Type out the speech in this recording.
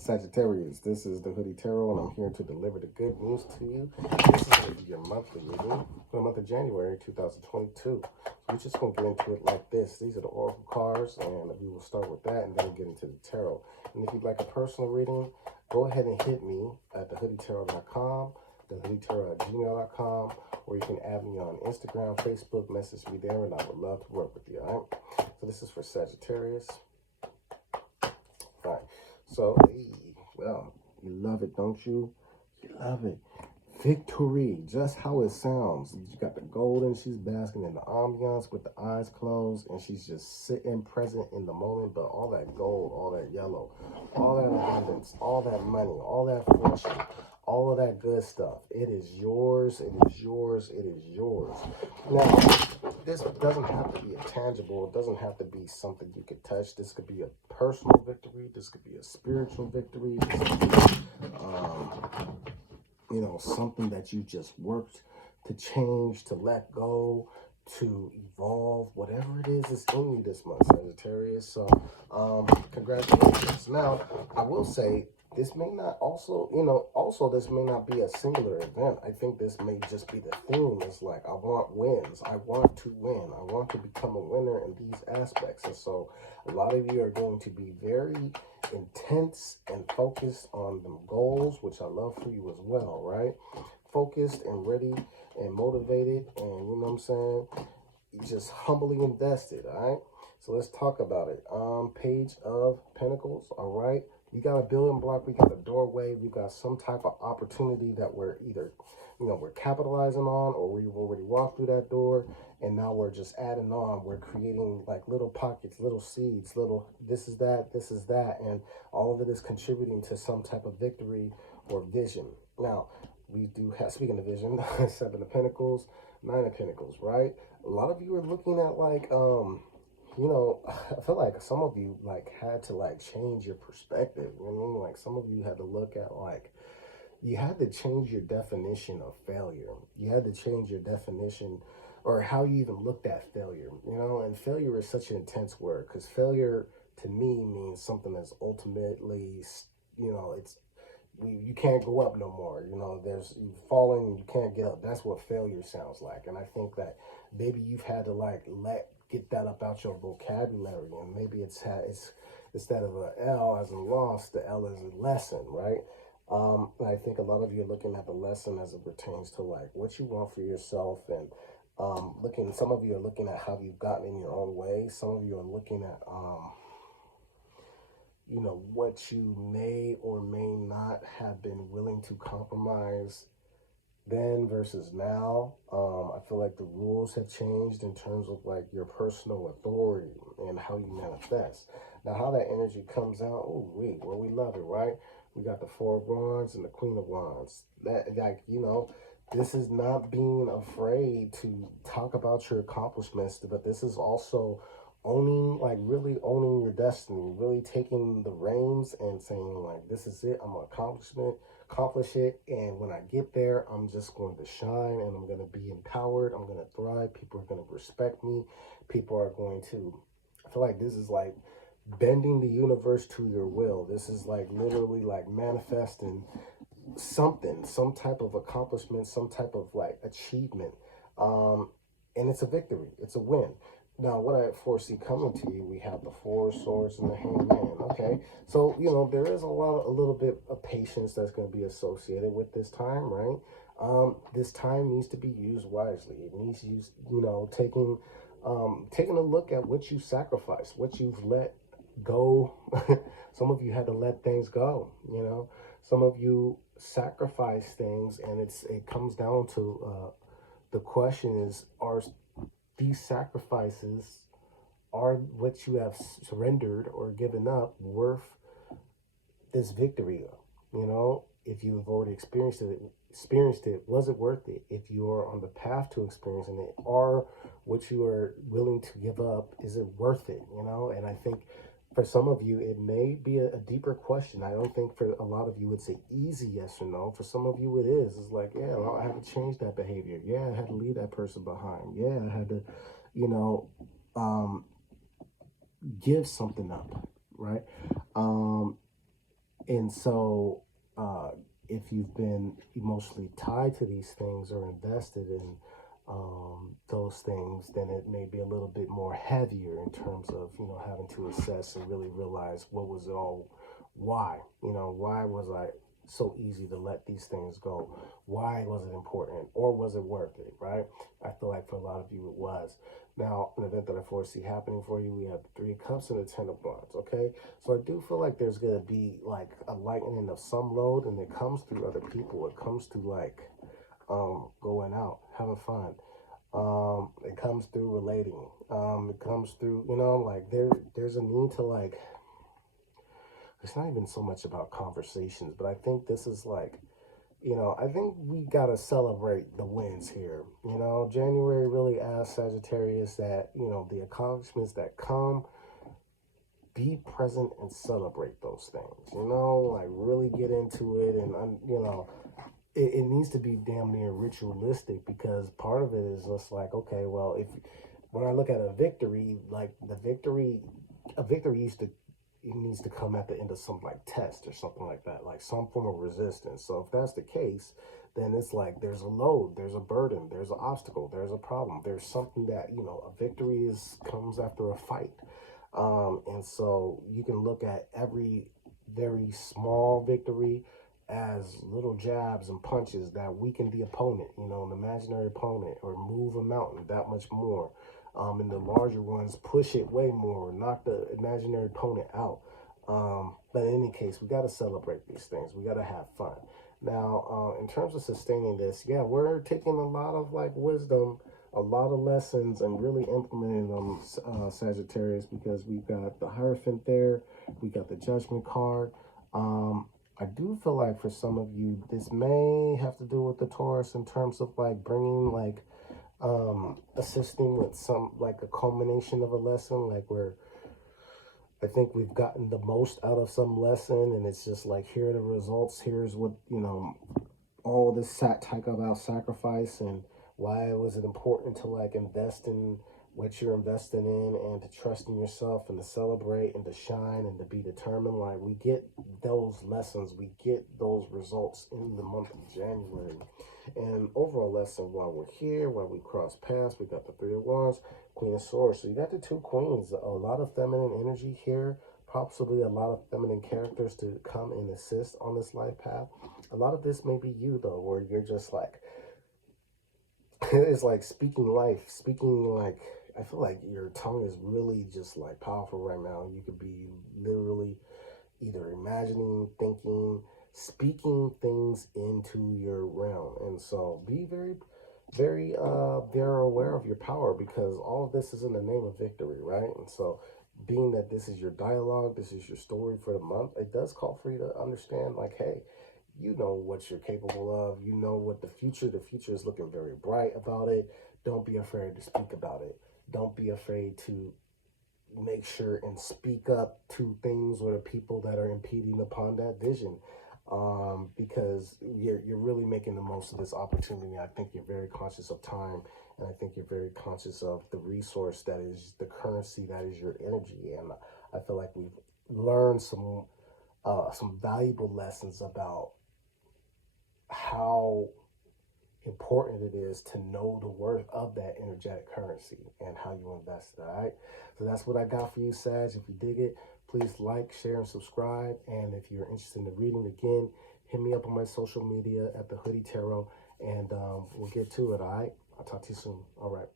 Sagittarius, this is the Hoodytarot, and I'm here to deliver the good news to you. This is going to be your monthly reading for the month of January 2022. So we're just going to get into it like this. These are the oracle cards, and we will start with that, and then we'll get into the tarot. And if you'd like a personal reading, go ahead and hit me at TheHoodyTarot.com, TheHoodyTarot@gmail.com, or you can add me on Instagram, Facebook, message me there, and I would love to work with you, all right? So this is for Sagittarius. All right. So, well, you love it, don't you? You love it. Victory, just how it sounds. You got the golden, she's basking in the ambiance with the eyes closed, and she's just sitting present in the moment, but all that gold, all that yellow, all that abundance, all that money, all that fortune, all of that good stuff. It is yours, it is yours, it is yours. Now, this doesn't have to be a tangible, it doesn't have to be something you could touch. This could be a personal victory, this could be a spiritual victory, this could be, you know, something that you just worked to change, to let go, to evolve, whatever it is in you this month, Sagittarius. So, congratulations. Now, I will say, this may not also, you know, this may not be a singular event. I think this may just be the theme. It's like, I want wins. I want to win. I want to become a winner in these aspects. And so a lot of you are going to be very intense and focused on them goals, which I love for you as well, right? Focused and ready and motivated, and you know what I'm saying? Just humbly invested, all right? So let's talk about it. Page of Pentacles, all right? We got a building block, we got a doorway, we got some type of opportunity that we're either, you know, we're capitalizing on, or we've already walked through that door, and now we're just adding on. We're creating like little pockets, little seeds, little this is that, and all of it is contributing to some type of victory or vision. Now, we do have, speaking of vision, 7 of Pentacles, 9 of Pentacles, right? A lot of you are looking at like, you know, I feel like some of you like had to like change your perspective. You know what I mean? Like some of you had to look at like, you had to change your definition of failure. You had to change your definition or how you even looked at failure, you know? And failure is such an intense word, because failure to me means something that's ultimately, you know, it's, you can't go up no more. You know, you've fallen and you can't get up. That's what failure sounds like. And I think that maybe you've had to like get that up out your vocabulary, and maybe it's instead of a L as in loss, the L as in lesson, right? I think a lot of you are looking at the lesson as it pertains to like what you want for yourself, and some of you are looking at how you've gotten in your own way. Some of you are looking at you know, what you may or may not have been willing to compromise then versus now. I feel like the rules have changed in terms of like your personal authority and how you manifest. Now, how that energy comes out, oh, well, we love it, right? We got the 4 of Wands and the Queen of Wands. That, like, you know, this is not being afraid to talk about your accomplishments, but this is also owning, like really owning your destiny, really taking the reins and saying like, this is it, I'm gonna accomplish it, and when I get there, I'm just going to shine, and I'm going to be empowered, I'm going to thrive, people are going to respect me, people are going to, I feel like this is like bending the universe to your will. This is like literally like manifesting something, some type of accomplishment, some type of like achievement, and it's a victory, it's a win. Now, what I foresee coming to you, we have the 4 of Swords and the Hangman, okay? So, you know, there is a little bit of patience that's going to be associated with this time, right? This time needs to be used wisely. It needs used, you know, taking a look at what you sacrificed, what you've let go. Some of you had to let things go, you know? Some of you sacrifice things, and it comes down to the question is, are these sacrifices, are what you have surrendered or given up worth this victory? You know, if you've already experienced it, was it worth it? If you are on the path to experiencing it, or what you are willing to give up, is it worth it? You know, and I think For some of you, it may be a deeper question. I don't think for a lot of you it's an easy yes or no. For some of you it is. It's like, yeah, well, I had to change that behavior. Yeah, I had to leave that person behind. Yeah, I had to, you know, give something up, right? And so if you've been emotionally tied to these things or invested in those things, then it may be a little bit more heavier in terms of, you know, having to assess and really realize what was it all, why, you know, why was I so easy to let these things go? Why was it important, or was it worth it, right? I feel like for a lot of you it was. Now, an event that I foresee happening for you, we have the Three of Cups and the Ten of Wands, okay? So I do feel like there's going to be like a lightening of some load, and it comes through other people. It comes through like going out, having fun. It comes through relating. It comes through, you know, like there's a need to like, it's not even so much about conversations, but I think this is like, you know, I think we got to celebrate the wins here. You know, January really asked Sagittarius that, you know, the accomplishments that come, be present and celebrate those things, you know, like really get into it. And, you know, it needs to be damn near ritualistic, because part of it is just like, okay, well, when I look at a victory, like a victory it needs to come at the end of some like test or something like that, like some form of resistance. So if that's the case, then it's like there's a load, there's a burden, there's an obstacle, there's a problem, there's something that, you know, a victory comes after a fight. And so you can look at every very small victory as little jabs and punches that weaken the opponent, you know, an imaginary opponent, or move a mountain that much more. And the larger ones push it way more, knock the imaginary opponent out. But in any case, we got to celebrate these things. We got to have fun. Now, in terms of sustaining this, yeah, we're taking a lot of like wisdom, a lot of lessons, and really implementing them, Sagittarius, because we've got the Hierophant there, we got the Judgment card. I do feel like for some of you, this may have to do with the Taurus in terms of like bringing like assisting with some like a culmination of a lesson, like where I think we've gotten the most out of some lesson, and it's just like, here are the results, here's what, you know, all this talk about sacrifice and why was it important to like invest in what you're investing in, and to trust in yourself, and to celebrate, and to shine, and to be determined. Like, we get those lessons, we get those results in the month of January. And overall lesson, while we're here, while we cross paths, we got the Three of Wands, Queen of Swords. So you got the two queens, a lot of feminine energy here, possibly a lot of feminine characters to come and assist on this life path. A lot of this may be you, though, where you're just like, it's like speaking life, speaking like, I feel like your tongue is really just like powerful right now. You could be literally either imagining, thinking, speaking things into your realm. And so be very, very aware of your power, because all of this is in the name of victory, right? And so being that this is your dialogue, this is your story for the month, it does call for you to understand like, hey, you know what you're capable of. You know what the future is looking very bright about it. Don't be afraid to speak about it. Don't be afraid to make sure and speak up to things or the people that are impeding upon that vision, because you're really making the most of this opportunity. I think you're very conscious of time, and I think you're very conscious of the resource that is the currency that is your energy. And I feel like we've learned some valuable lessons about how important it is to know the worth of that energetic currency and how you invest it. All right, so that's what I got for you, Sag. If you dig it, please like, share, and subscribe. And if you're interested in the reading, again, hit me up on my social media at TheHoodyTarot, and we'll get to it. All right, I'll talk to you soon. All right.